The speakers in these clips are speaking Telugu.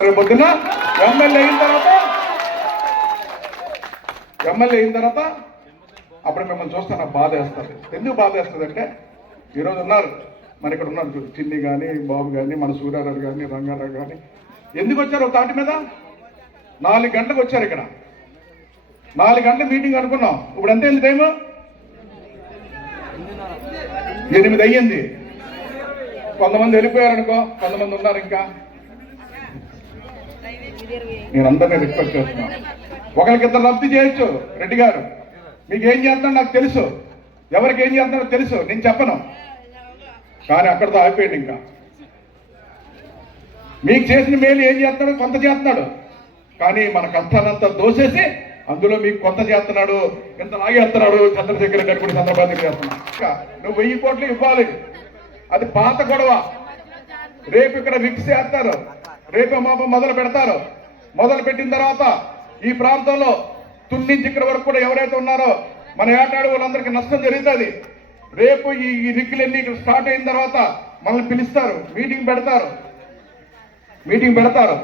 పొద్దున ఎమ్మెల్యే అయిన తర్వాత ఎమ్మెల్యే అయిన తర్వాత అప్పుడు మిమ్మల్ని చూస్తే నాకు బాధ వేస్తుంది. ఎందుకు బాధ వేస్తుంది అంటే ఈరోజు ఉన్నారు. మరి ఇక్కడ ఉన్నారు చిన్ని కానీ బాబు కానీ మన సూర్యారావు కానీ రంగారావు కానీ ఎందుకు వచ్చారు ఒక తాటి మీద? నాలుగు గంటలకు వచ్చారు ఇక్కడ. నాలుగు గంటల మీటింగ్ అనుకున్నాం. ఇప్పుడు ఎంత అయింది టైము ఎనిమిది అయ్యింది. కొంతమంది వెళ్ళిపోయారనుకో కొంతమంది ఉన్నారు ఇంకా. నేను అందరినీ రిక్వెస్ట్ చేస్తున్నాను ఒకరికి ఇంత రద్దు చేయొచ్చు రెడ్డి గారు. మీకు ఏం చేస్తాడో నాకు తెలుసు. ఎవరికి ఏం చేస్తానో తెలుసు. నేను చెప్పను. కానీ అక్కడితో ఆగిపోయింది ఇంకా. మీకు చేసిన మేలు ఏం చేస్తాడో కొంత చేస్తున్నాడు కానీ మన కష్టాలంతా దోసేసి అందులో మీకు కొంత చేస్తున్నాడు ఇంత లాగేస్తున్నాడు చంద్రశేఖర్ రెడ్డి కూడా చంద్రబాబు చేస్తున్నాడు ఇంకా నువ్వు వెయ్యి కోట్లు ఇవ్వాలి. అది పాత గొడవ. రేపు ఇక్కడ విక్స్ చేస్తారు. రేపు మాప మొదలు పెడతారు. మొదలు పెట్టిన తర్వాత ఈ ప్రాంతంలో తున్నించి ఇక్కడ వరకు కూడా ఎవరైతే ఉన్నారో మన ఏటాడు వాళ్ళందరికీ నష్టం జరుగుతుంది. రేపు ఈ రిక్కులన్నీ ఇక్కడ స్టార్ట్ అయిన తర్వాత మనల్ని పిలుస్తారు. మీటింగ్ పెడతారు. మీటింగ్ పెడతారు.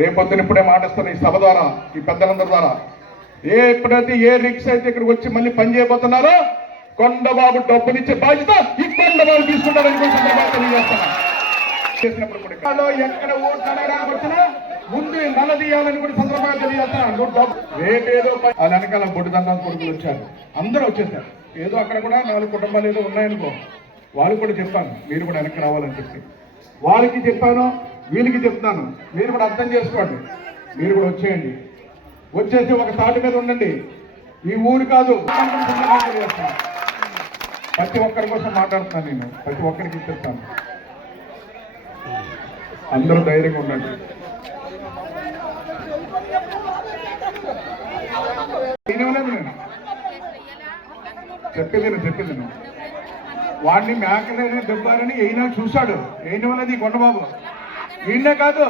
రేపొద్దున ఇప్పుడే మాటిస్తారు ఈ సభ ద్వారా ఈ పెద్దలందరి ద్వారా. ఏ ఎప్పుడైతే ఏ రిక్స్ అయితే ఇక్కడికి వచ్చి మళ్ళీ పని చేయబోతున్నారో కొండబాబు డబ్బునిచ్చే బాధ్యత ఈ కొండబాబు తీసుకుంటారని చేసినప్పుడు కూడా ఎక్కడ ఓట్లు అడగడానికి వచ్చినా ముందు నల్లదీయాలని కూడా సందర్భంగా తెలియజేస్తున్నా నువ్వు ఏదో వాళ్ళ వెనకాల బొడ్డు దండం కొడుకులు వచ్చారు. అందరూ వచ్చేసారు. ఏదో అక్కడ కూడా నాలుగు కుటుంబాలు ఏదో ఉన్నాయనుకో వాళ్ళు కూడా చెప్పాను. మీరు కూడా వెనక్కి రావాలని చెప్పి. వాళ్ళకి చెప్పాను వీళ్ళకి చెప్తాను మీరు కూడా అర్థం చేసుకోండి. మీరు కూడా వచ్చేయండి. వచ్చేసి ఒక తాటి మీద ఉండండి. ఈ ఊరు కాదు ప్రతి ఒక్కరి కోసం మాట్లాడుతున్నాను నేను. ప్రతి ఒక్కరికి చెప్తాను అందరూ ధైర్యంగా ఉండండి. వినవలేదు నేను. చెప్పేది నేను వాడిని మేకలేని దెబ్బారని అయినా చూశాడు. అయినవలేదు ఈ కొండబాబు. ఈయనే కాదు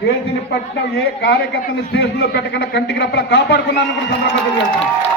కేసుని పట్టిన ఏ కార్యకర్తని స్టేషన్లో పెట్టకుండా కంటికి రెప్పలా కాపాడుకున్నాను కూడా సందర్భంగా తెలియజేస్తాను